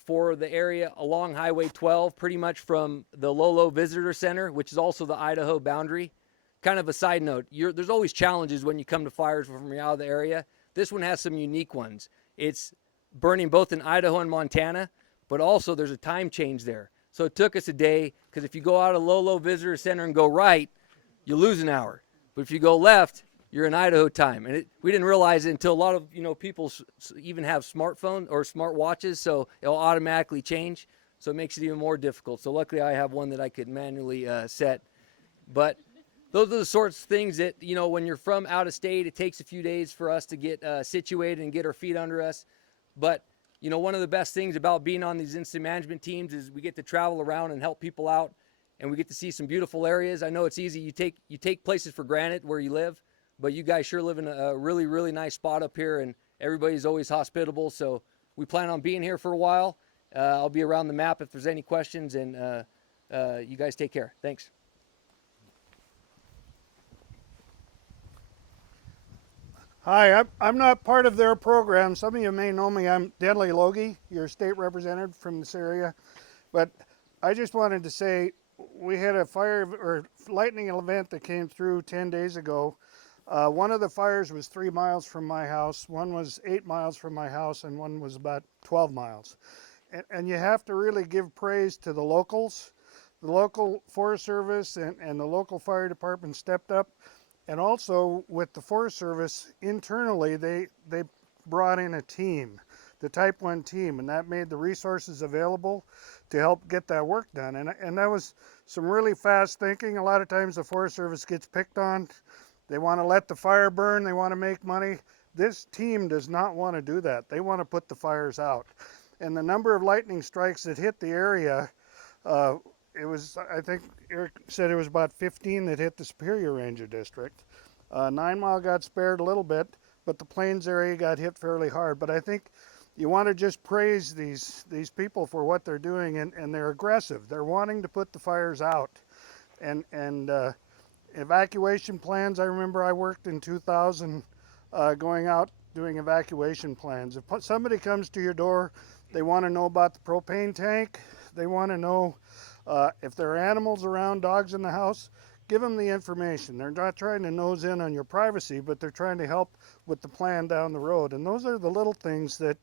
for the area along Highway 12, pretty much from the Lolo Visitor Center, which is also the Idaho boundary. Kind of a side note, there's always challenges when you come to fires from out of the area. This one has some unique ones. It's burning both in Idaho and Montana, but also there's a time change there. So it took us a day, because if you go out of Lolo Visitor Center and go right, you lose an hour. But if you go left, you're in Idaho time. And we didn't realize it until a lot of people even have smartphones or smart watches, so it'll automatically change. So it makes it even more difficult. So luckily I have one that I could manually set. But those are the sorts of things that, when you're from out of state, it takes a few days for us to get situated and get our feet under us. But, one of the best things about being on these incident management teams is we get to travel around and help people out, and we get to see some beautiful areas. I know it's easy. You take places for granted where you live, but you guys sure live in a really, really nice spot up here, and everybody's always hospitable. So we plan on being here for a while. I'll be around the map if there's any questions, and you guys take care. Thanks. Hi, I'm not part of their program. Some of you may know me. I'm Denley Logie, your state representative from this area. But I just wanted to say we had a fire or lightning event that came through 10 days ago. One of the fires was 3 miles from my house, one was 8 miles from my house, and one was about 12 miles. And you have to really give praise to the locals. The local Forest Service and the local fire department stepped up. And also with the Forest Service, internally, they brought in a team, the Type 1 team, and that made the resources available to help get that work done. And that was some really fast thinking. A lot of times the Forest Service gets picked on. They want to let the fire burn. They want to make money. This team does not want to do that. They want to put the fires out. And the number of lightning strikes that hit the area it was, I think Eric said it was about 15 that hit the Superior Ranger District. 9 Mile got spared a little bit, but the Plains area got hit fairly hard. But I think you want to just praise these people for what they're doing, and they're aggressive. They're wanting to put the fires out. And evacuation plans, I remember I worked in 2000 going out doing evacuation plans. If somebody comes to your door, they want to know about the propane tank. They want to know if there are animals around, dogs in the house. Give them the information. They're not trying to nose in on your privacy, but they're trying to help with the plan down the road. And those are the little things that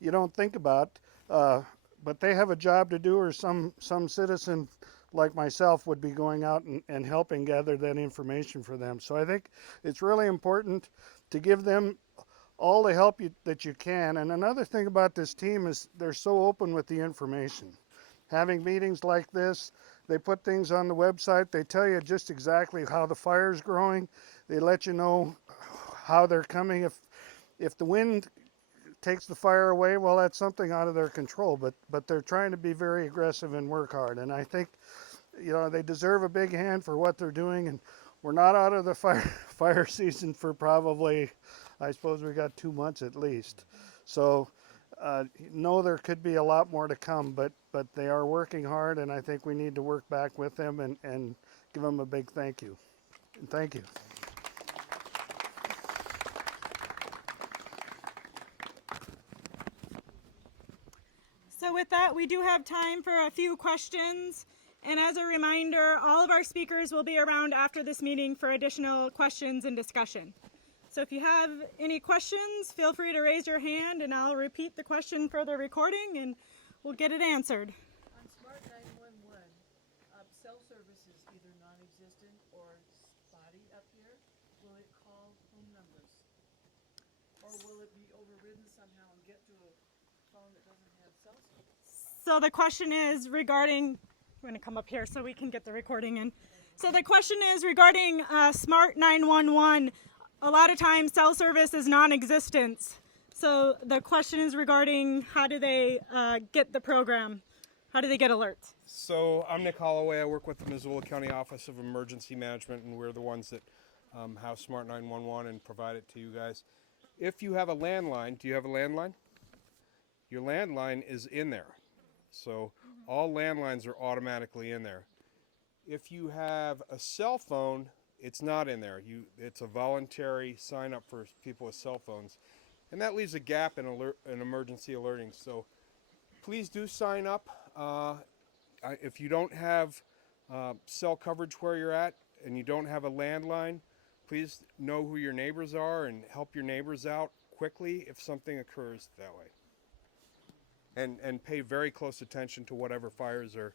you don't think about, but they have a job to do, or some citizen like myself would be going out and helping gather that information for them. So I think it's really important to give them all the help that you can. And another thing about this team is they're so open with the information. Having meetings like this, they put things on the website. They tell you just exactly how the fire's growing. They let you know how they're coming. If the wind takes the fire away, well, that's something out of their control. But they're trying to be very aggressive and work hard. And I think, you know, they deserve a big hand for what they're doing. And we're not out of the fire season for probably, I suppose we got 2 months at least. So no, there could be a lot more to come, but they are working hard, and I think we need to work back with them and give them a big thank you. And thank you. So with that, we do have time for a few questions. And as a reminder, all of our speakers will be around after this meeting for additional questions and discussion. So if you have any questions, feel free to raise your hand and I'll repeat the question for the recording and we'll get it answered. On Smart 911, cell service is either non-existent or spotty up here. Will it call home numbers? Or will it be overridden somehow and get to a phone that doesn't have cell service? So the question is regarding, I'm going to come up here so we can get the recording in. So the question is regarding Smart 911. A lot of times cell service is non-existent. So the question is regarding how do they get the program? How do they get alerts? So I'm Nick Holloway. I work with the Missoula County Office of Emergency Management, and we're the ones that have Smart 911 and provide it to you guys. If you have a landline, do you have a landline? Your landline is in there. So all landlines are automatically in there. If you have a cell phone, it's not in there. It's a voluntary sign up for people with cell phones. And that leaves a gap in emergency alerting. So please do sign up. If you don't have cell coverage where you're at and you don't have a landline, please know who your neighbors are and help your neighbors out quickly if something occurs that way. And pay very close attention to whatever fires are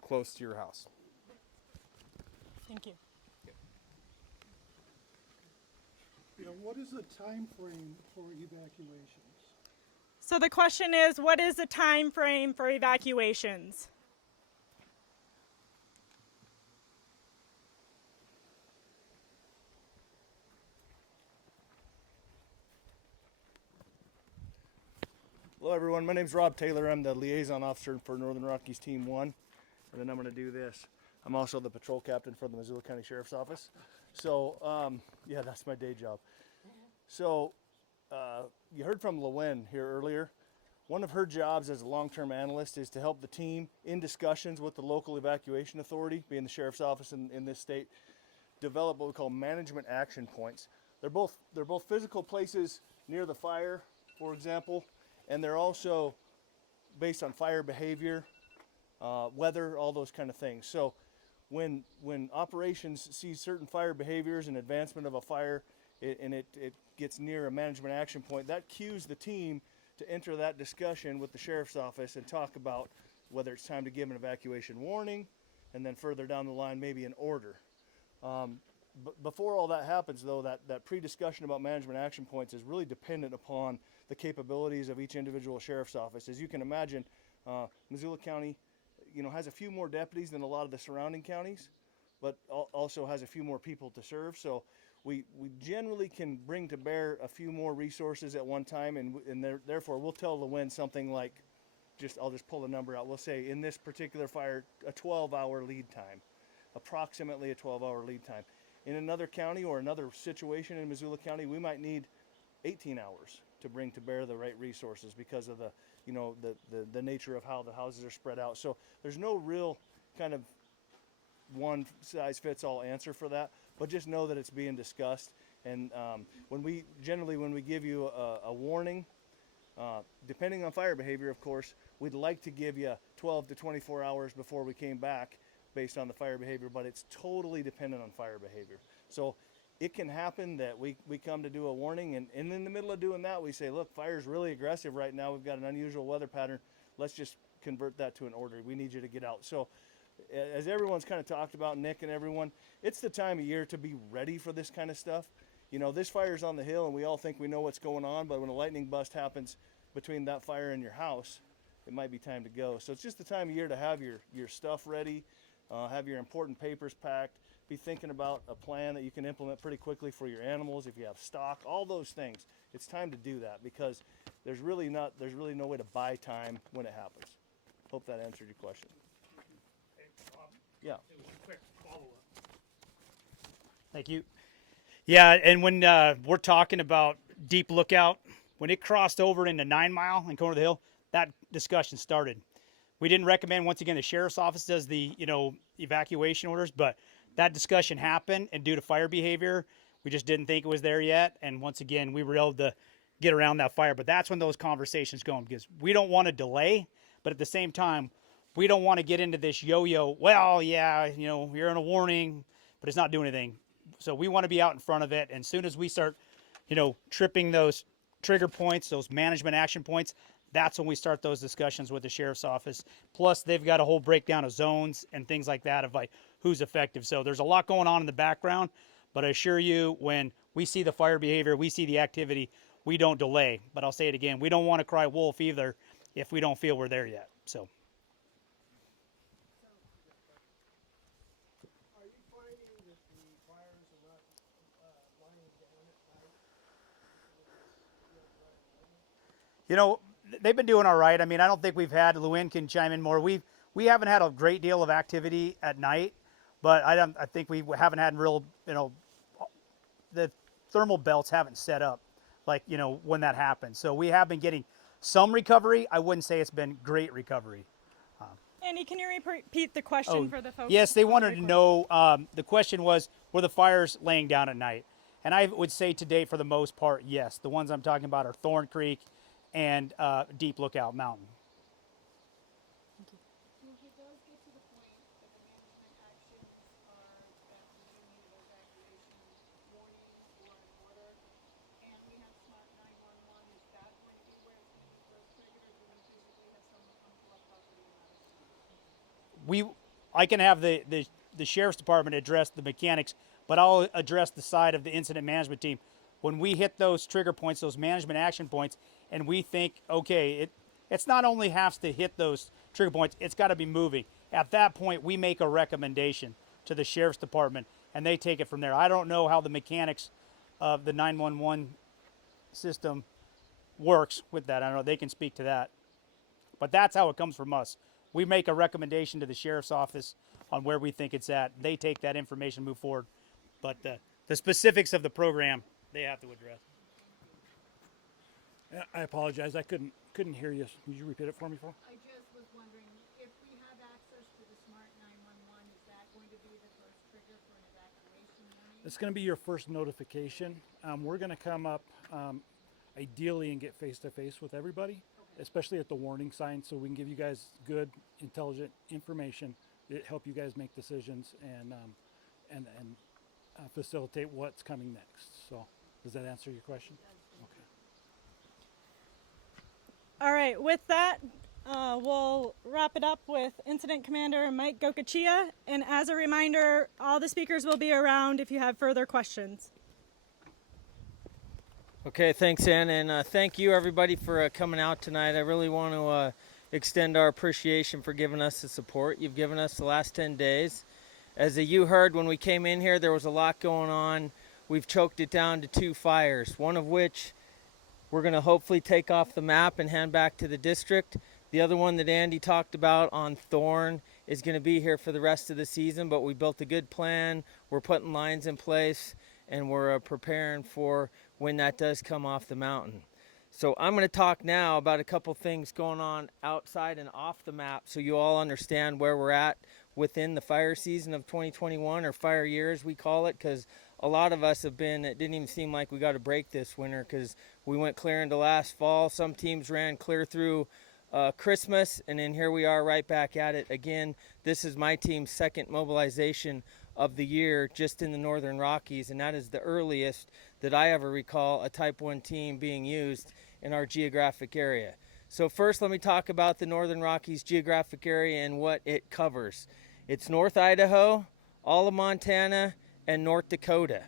close to your house. Thank you. You know, what is the time frame for evacuations? So the question is, what is the time frame for evacuations? Hello everyone, my name is Rob Taylor. I'm the liaison officer for Northern Rockies Team 1. And then I'm going to do this. I'm also the patrol captain for the Missoula County Sheriff's Office. So, yeah, that's my day job. So, you heard from Lowen here earlier. One of her jobs as a long-term analyst is to help the team in discussions with the local evacuation authority, being the Sheriff's Office in this state, develop what we call management action points. They're both physical places near the fire, for example, and they're also based on fire behavior, weather, all those kind of things. So when operations see certain fire behaviors and advancement of a fire, it gets near a management action point, that cues the team to enter that discussion with the Sheriff's Office and talk about whether it's time to give an evacuation warning, and then further down the line, maybe an order. Before all that happens, though, that pre-discussion about management action points is really dependent upon the capabilities of each individual Sheriff's Office. As you can imagine, Missoula County, has a few more deputies than a lot of the surrounding counties, but also has a few more people to serve. So we generally can bring to bear a few more resources at one time, and therefore we'll tell Lowen something like I'll just pull a number out. We'll say in this particular fire, a 12-hour lead time, approximately a 12-hour lead time. In another county or another situation in Missoula County, we might need 18 hours to bring to bear the right resources because of the nature of how the houses are spread out. So there's no real kind of one size fits all answer for that, but just know that it's being discussed. And when we give you a warning, depending on fire behavior, of course, we'd like to give you 12 to 24 hours before we came back based on the fire behavior, but it's totally dependent on fire behavior. So it can happen that we come to do a warning, and in the middle of doing that, we say, look, fire's really aggressive right now. We've got an unusual weather pattern. Let's just convert that to an order. We need you to get out. So as everyone's kind of talked about, Nick and everyone, it's the time of year to be ready for this kind of stuff. You know, this fire's on the hill, and we all think we know what's going on, but when a lightning bust happens between that fire and your house, it might be time to go. So it's just the time of year to have your stuff ready, have your important papers packed, be thinking about a plan that you can implement pretty quickly for your animals if you have stock, all those things. It's time to do that because there's really no way to buy time when it happens. Hope that answered your question. Yeah. Quick follow-up. Thank you. Yeah, and when we're talking about deep lookout, when it crossed over into 9 Mile and Corner of the Hill, that discussion started. We didn't recommend, once again, the sheriff's office does the evacuation orders, but that discussion happened, and due to fire behavior, we just didn't think it was there yet. And once again, we were able to get around that fire. But that's when those conversations go, because we don't want to delay, but at the same time, we don't want to get into this yo-yo. Well, yeah, you're in a warning, but it's not doing anything. So we want to be out in front of it. And as soon as we start, tripping those trigger points, those management action points, that's when we start those discussions with the sheriff's office. Plus, they've got a whole breakdown of zones and things like that of like who's effective. So there's a lot going on in the background, but I assure you, when we see the fire behavior, we see the activity, we don't delay. But I'll say it again, we don't want to cry wolf either if we don't feel we're there yet. So. Are you finding that the fires are not lying down at night? They've been doing all right. I mean, I don't think we've had, Luann can chime in more. We haven't had a great deal of activity at night, but I think we haven't had real, the thermal belts haven't set up like, when that happens. So we have been getting some recovery. I wouldn't say it's been great recovery. Andy, can you repeat the question for the folks? Yes, they wanted to know, the question was, were the fires laying down at night? And I would say today, for the most part, yes. The ones I'm talking about are Thorn Creek and Deep Lookout Mountain. If it does get to the point that the management actions are that we do need an evacuation warning or an order, and we have Smart 911, is that going to be where it's going to be first triggered, or do we physically have someone come to our property and let us know? I can have the sheriff's department address the mechanics, but I'll address the side of the incident management team. When we hit those trigger points, those management action points, and we think, okay, it's not only has to hit those trigger points, it's got to be moving. At that point, we make a recommendation to the sheriff's department, and they take it from there. I don't know how the mechanics of the 911 system works with that. I don't know. They can speak to that. But that's how it comes from us. We make a recommendation to the sheriff's office on where we think it's at. They take that information and move forward. But the specifics of the program, they have to address. I apologize. I couldn't hear you. Would you repeat it for me, Phil? I just was wondering, if we have access to the Smart 911, is that going to be the first trigger for an evacuation warning? It's going to be your first notification. We're going to come up ideally and get face-to-face with everybody, especially at the warning sign, so we can give you guys good, intelligent information that help you guys make decisions and facilitate what's coming next. So does that answer your question? Okay. All right, with that, we'll wrap it up with Incident Commander Mike Gokachia. And as a reminder, all the speakers will be around if you have further questions. Okay, thanks, Ann, and thank you, everybody, for coming out tonight. I really want to extend our appreciation for giving us the support you've given us the last 10 days. As you heard when we came in here, there was a lot going on. We've choked it down to 2 fires, one of which we're going to hopefully take off the map and hand back to the district. The other one that Andy talked about on Thorn is going to be here for the rest of the season, but we built a good plan. We're putting lines in place, and we're preparing for when that does come off the mountain. So I'm going to talk now about a couple things going on outside and off the map so you all understand where we're at within the fire season of 2021, or fire years we call it, because a lot of us have been, it didn't even seem like we got a break this winter because we went clear into last fall. Some teams ran clear through Christmas, and then here we are right back at it again. This is my team's second mobilization of the year just in the Northern Rockies, and that is the earliest that I ever recall a Type 1 team being used in our geographic area. So first, let me talk about the Northern Rockies geographic area and what it covers. It's North Idaho, all of Montana, and North Dakota.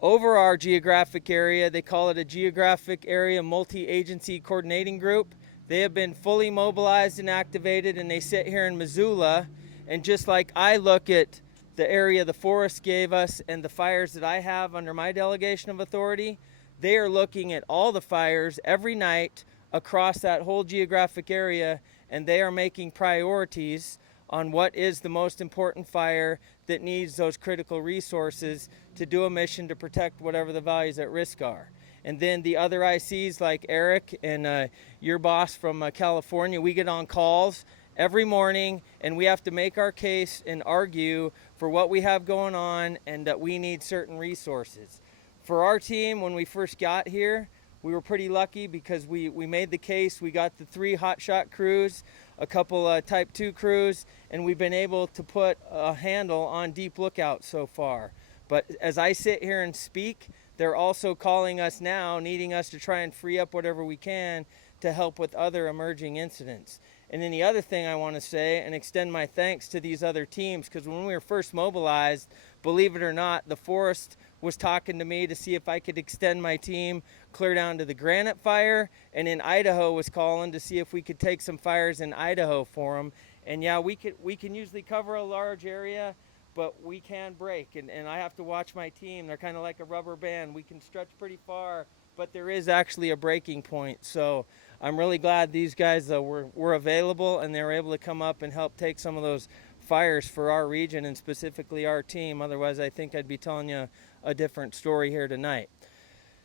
Over our geographic area, they call it a Geographic Area Multi-Agency Coordinating Group. They have been fully mobilized and activated, and they sit here in Missoula. And just like I look at the area the forest gave us and the fires that I have under my delegation of authority, they are looking at all the fires every night across that whole geographic area, and they are making priorities on what is the most important fire that needs those critical resources to do a mission to protect whatever the values at risk are. And then the other ICs like Eric and your boss from California, we get on calls every morning, and we have to make our case and argue for what we have going on and that we need certain resources. For our team, when we first got here, we were pretty lucky because we made the case. We got the 3 hotshot crews, a couple Type 2 crews, and we've been able to put a handle on Deep Lookout so far. But as I sit here and speak, they're also calling us now, needing us to try and free up whatever we can to help with other emerging incidents. And then the other thing I want to say and extend my thanks to these other teams, because when we were first mobilized, believe it or not, the forest was talking to me to see if I could extend my team clear down to the Granite Fire, and in Idaho was calling to see if we could take some fires in Idaho for them. And yeah, we can usually cover a large area, but we can break, and I have to watch my team. They're kind of like a rubber band. We can stretch pretty far, but there is actually a breaking point. So I'm really glad these guys were available, and they were able to come up and help take some of those fires for our region and specifically our team. Otherwise, I think I'd be telling you a different story here tonight.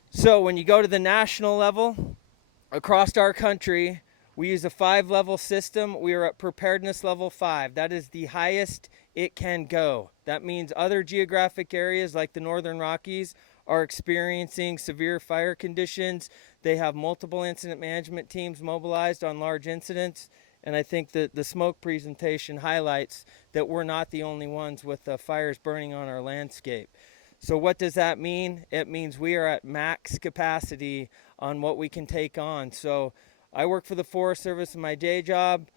So when you go to the national level, across our country, we use a 5-level system. We are at preparedness level 5. That is the highest it can go. That means other geographic areas like the Northern Rockies are experiencing severe fire conditions. They have multiple incident management teams mobilized on large incidents. And I think that the smoke presentation highlights that we're not the only ones with fires burning on our landscape. So what does that mean? It means we are at max capacity on what we can take on. So I work for the Forest Service in my day job.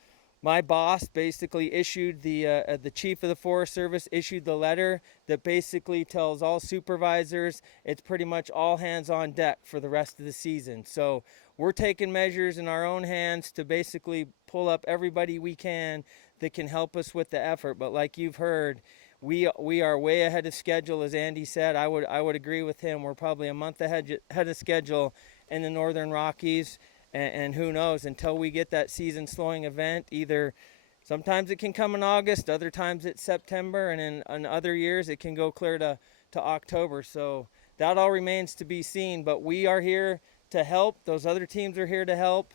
My boss basically issued the chief of the Forest Service issued the letter that basically tells all supervisors it's pretty much all hands on deck for the rest of the season. So we're taking measures in our own hands to basically pull up everybody we can that can help us with the effort. But like you've heard, we are way ahead of schedule, as Andy said. I would agree with him. We're probably a month ahead of schedule in the Northern Rockies. And who knows, until we get that season slowing event, either sometimes it can come in August, other times it's September, and in other years it can go clear to October. So that all remains to be seen, but we are here to help. Those other teams are here to help,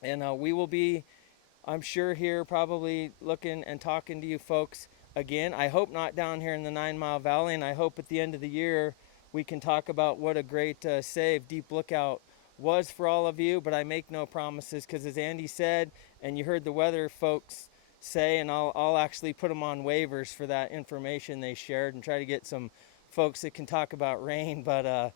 and we will be, I'm sure, here probably looking and talking to you folks again. I hope not down here in the 9 Mile Valley, and I hope at the end of the year we can talk about what a great save Deep Lookout was for all of you, but I make no promises because, as Andy said, and you heard the weather folks say, and I'll actually put them on waivers for that information they shared and try to get some folks that can talk about rain, but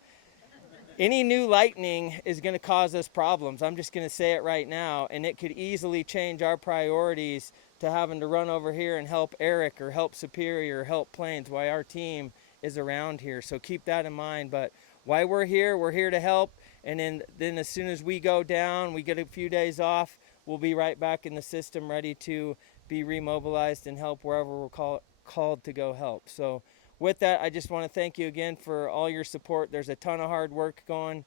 any new lightning is going to cause us problems. I'm just going to say it right now, and it could easily change our priorities to having to run over here and help Eric or help Superior or help Plains, why our team is around here. So keep that in mind, but why we're here to help. And then as soon as we go down, we get a few days off, we'll be right back in the system ready to be remobilized and help wherever we're called to go help. So with that, I just want to thank you again for all your support. There's a ton of hard work going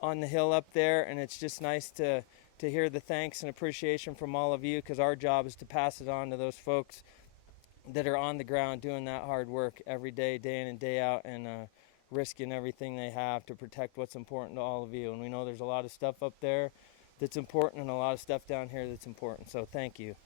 on the hill up there, and it's just nice to to hear the thanks and appreciation from all of you, because our job is to pass it on to those folks that are on the ground doing that hard work every day, day in and day out, and risking everything they have to protect what's important to all of you. And we know there's a lot of stuff up there that's important and a lot of stuff down here that's important. So thank you.